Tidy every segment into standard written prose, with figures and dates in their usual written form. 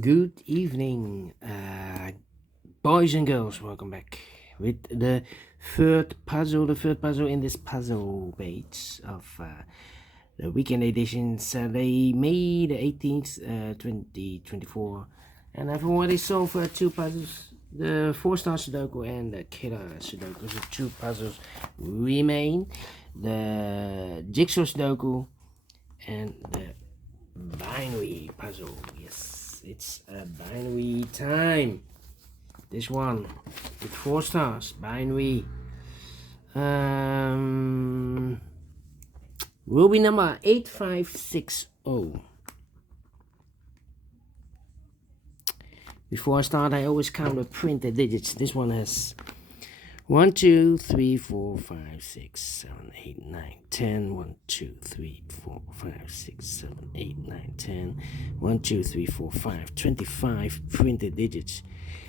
Good evening, boys and girls. Welcome back with the third puzzle. The third puzzle in this puzzle page of the weekend edition, Saturday, May the 18th, 2024. And I've already solved two puzzles: the 4-star Sudoku and the killer Sudoku. So two puzzles remain: the jigsaw Sudoku and the binary puzzle. Yes, it's a binary time. This one with 4 stars. Binary. Will be number 8560. Before I start, I always count the printed digits. This one has 1, 2, 3, 4, 5, 6, 7, 8, 9, 10. 1, 2, 3, 4, 5, 6, 7, 8, 9, 10. 1, 2, 3, 4, 5. 25 printed digits.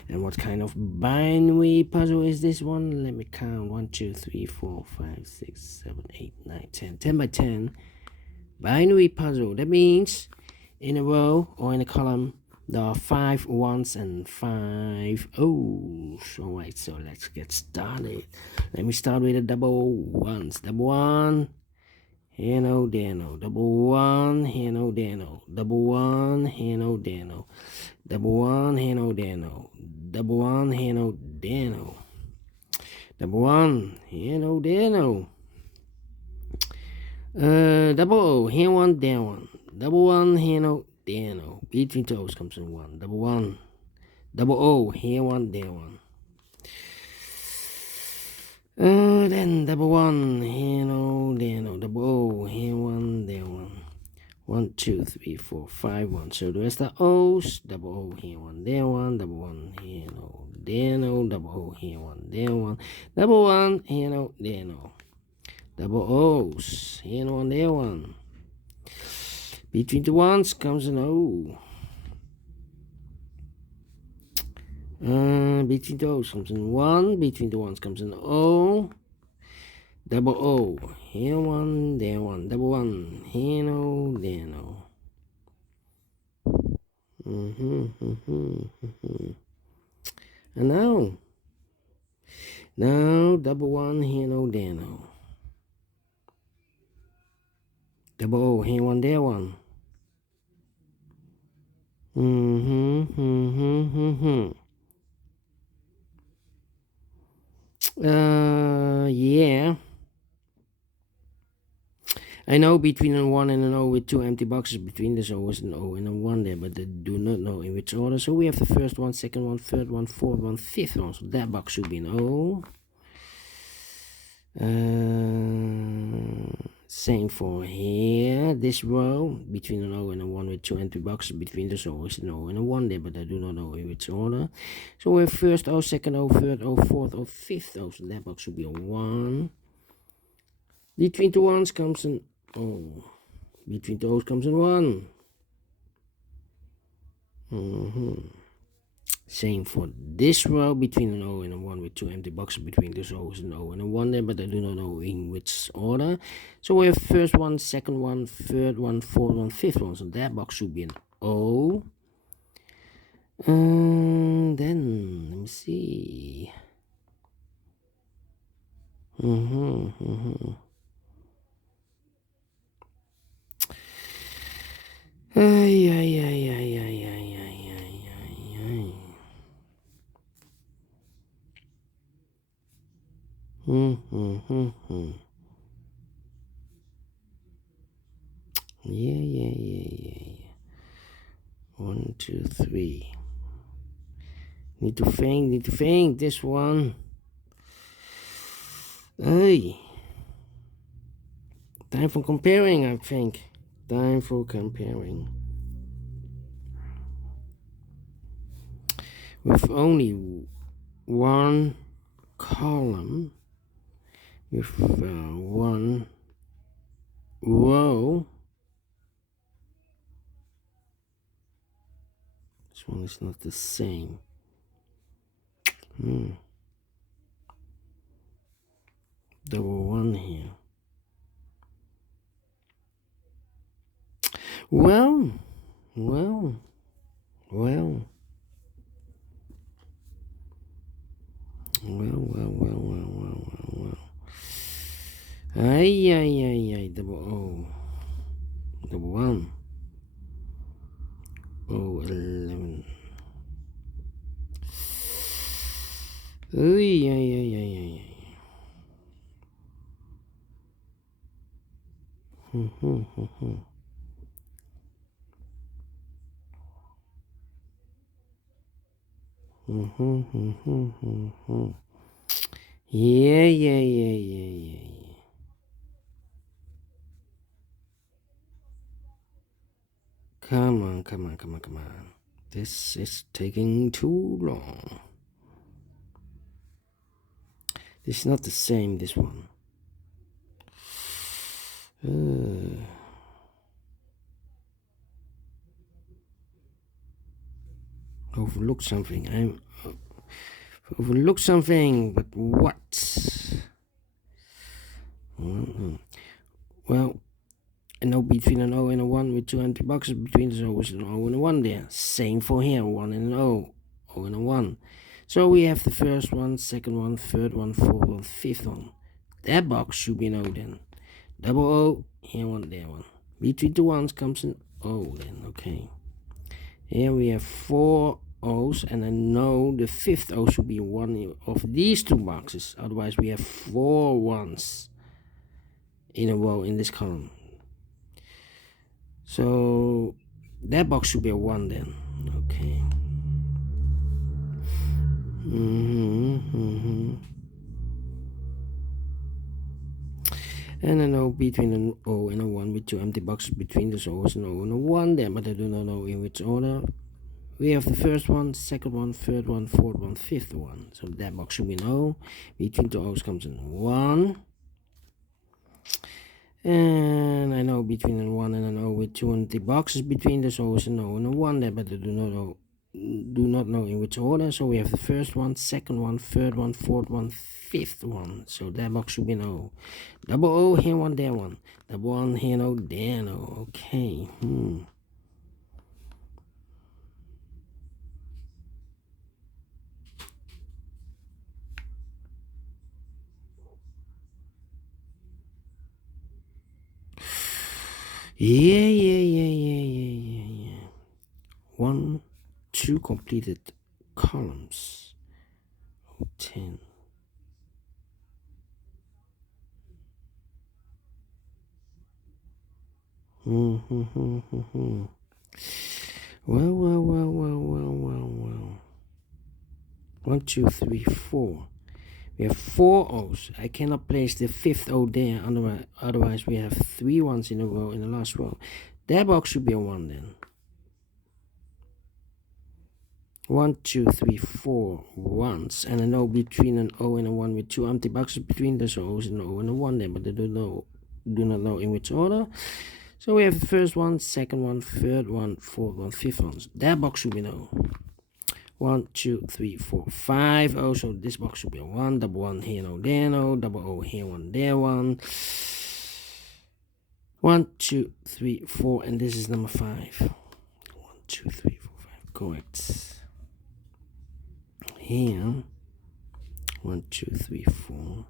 And what kind of binary puzzle is this one? Let me count. 1, 2, 3, 4, 5, 6, 7, 8, 9, 10. 10 by 10. Binary puzzle. That means in a row or in a column, there are 5 ones and 5 O's. Alright, so let's get started. Let me start with the double ones. Double one, here no, there no. Double one, here no, there no. Double one, here no, there no. Double one, here no, there no. Double one, here no, there no. Double one, here no, there no. Double O, here one, there one. Double one, here no, there no. Between toes comes in 1. Double one. Double O, here one, there one. Then double one, here no, there no. Double O, here one, there one. 1, 2, 3, 4, 5, 1. So the rest are O's. Double O, here one, there one. Double one, here no, there no. Double O, here one, there one. Double one, here no, there no. Double O's, here no, there one. Between the ones comes an O. Between the O's comes an 1. Between the ones comes an O. Double O. Here one, there one. Double one. Here no, there no. And now. Now, double one, here no, there no. Double O. Here one, there one. Yeah. I know between a 1 and an O with 2 empty boxes between, there's always an O and a 1 there, but I do not know in which order. So we have the first one, second one, third one, fourth one, fifth one. So that box should be an O. Same for here. This row, between an O and a 1 with 2 empty boxes between, there's always an O and a 1 there, but I do not know in which order. So we have first O, second O, third O, fourth O, fifth O. So that box should be a 1. Between the ones comes an O. Between the O's comes an 1. Same for this row, between an O and a 1 with 2 empty boxes between, there's always an O and a 1 there, but I do not know in which order. So we have first one, second one, third one, fourth one, fifth one. So that box should be an O. Then let me see. Yeah. 1, 2, 3. Need to think. This one. Hey. Time for comparing, I think. Time for comparing. With only one column, with one row. This one is not the same. Double one here. Well, Well. Ay, double O. Double one. O 11. Ay. Yeah. Come on. This is taking too long. This is not the same, this one. Overlooked something. I'm overlooked something, but what? Well, an O between an O and a 1 with two empty boxes between the O's and an O and a 1 there. Same for here, 1 and an O and a 1. So we have the first one, second one, third one, fourth one, fifth one. That box should be an O then. Double O, here one, there one. Between the ones comes an O then, okay. Here we have 4 O's, and I know the fifth O should be one of these two boxes. Otherwise we have 4 ones in a row in this column. So that box should be a 1 then. Okay. And I know between an O and a 1 with two empty boxes between the O's and O and a 1 there, but I do not know in which order. We have the first one, second one, third one, fourth one, fifth one. So that box should be an O. Between the O's comes an 1. And I know between an 1 and an O with two empty boxes between the O's and O and a 1 there, but I do not know in which order. So we have the first one, second one, third one, fourth one, fifth one. So that box should be an O. Double O, here one, there one. Double one, here no, there no. Okay. Yeah. 1, 2 completed columns. 10. Well. 1, 2, 3, 4. We have 4 O's. I cannot place the fifth O there, otherwise we have 3 ones in a row in the last row. That box should be a 1 then. 1, 2, 3, 4 ones, and I know between an O and a 1 with two empty boxes between the O's and an O and a 1 there, but I do not know in which order. So we have the first one, second one, third one, fourth one, fifth one. That box should be an O. 1, 2, 3, 4, 5 O. So this box should be a 1. Double 1 here, no, there, no. Double O here, 1, there, 1. 1, 2, 3, 4, and this is number 5. 1, 2, 3, 4, 5. Correct. Here, 1, 2, 3, 4.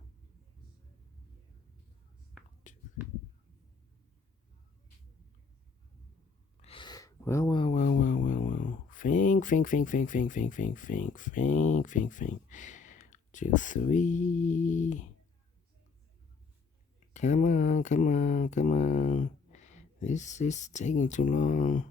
Well. Think. 2, 3. Come on. This is taking too long.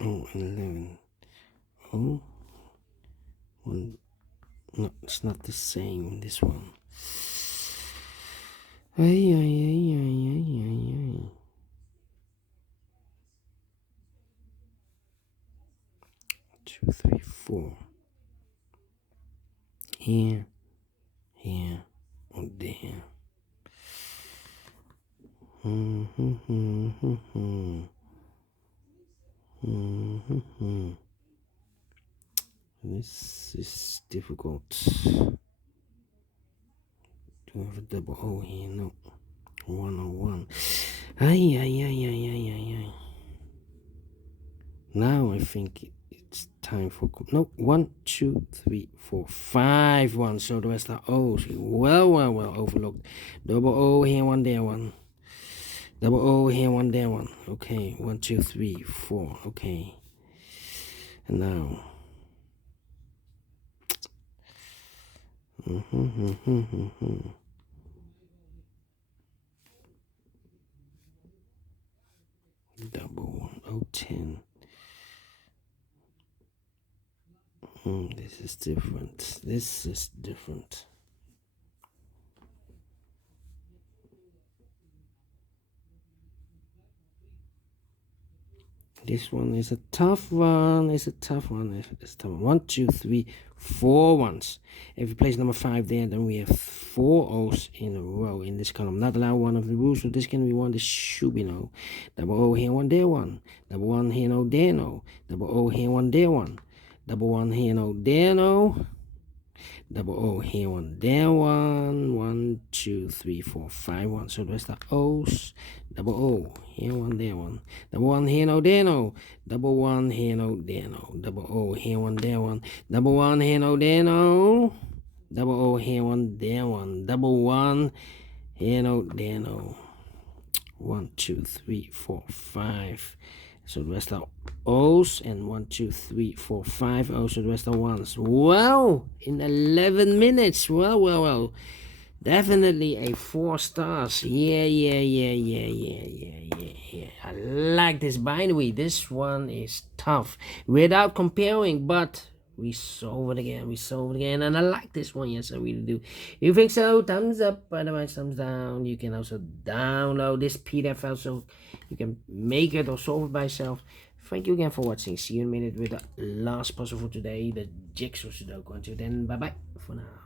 Oh, 11. Oh, 1. No, it's not the same, this one. Ay. 2, 3, 4. Here, or there. This is difficult. we have a double O here? No. 101. Ay. Now I think it's time for no 1, 2, 3, 4, 5 1. So the rest are O's. Well overlooked. Double O here, one there, one. Double O here, one there, one. Okay, 1, 2, 3, 4. Okay, and now. Double 010. This is different. This one is a tough one. It's a tough one. 1, 2, 3, 4 ones. If you place number 5 there, then we have 4 O's in a row in this column. Not allowed one of the rules, so this can be one. This should be no. Double O here, one there, one. Double 1 here, no, there, no. Double O here, one there, one. Double 1 here, no, there, no. Double O here, one there, one. 1, 2, 3, 4, 5 1. So the rest are O's. Double O here, one there, one. Double 1 here, no, there, no. Double 1 here, no, there, no. Double O here, one there, one. Double 1 here, no, there, no. Double O here, one there, one. Double 1 here, no, there, no. 1, 2, 3, 4, 5. So the rest are O's, and 1, 2, 3, 4, 5 O's. So the rest are 1's. Well, in 11 minutes. Well. Definitely a 4 stars. Yeah. I like this binary. This one is tough without comparing, but we solve it again, and I like this one. Yes, I really do. If you think so, thumbs up. Otherwise, thumbs down. You can also download this PDF file so you can make it or solve it by yourself. Thank you again for watching. See you in a minute with the last puzzle for today, the Jigsaw Sudoku. Until then, bye bye for now.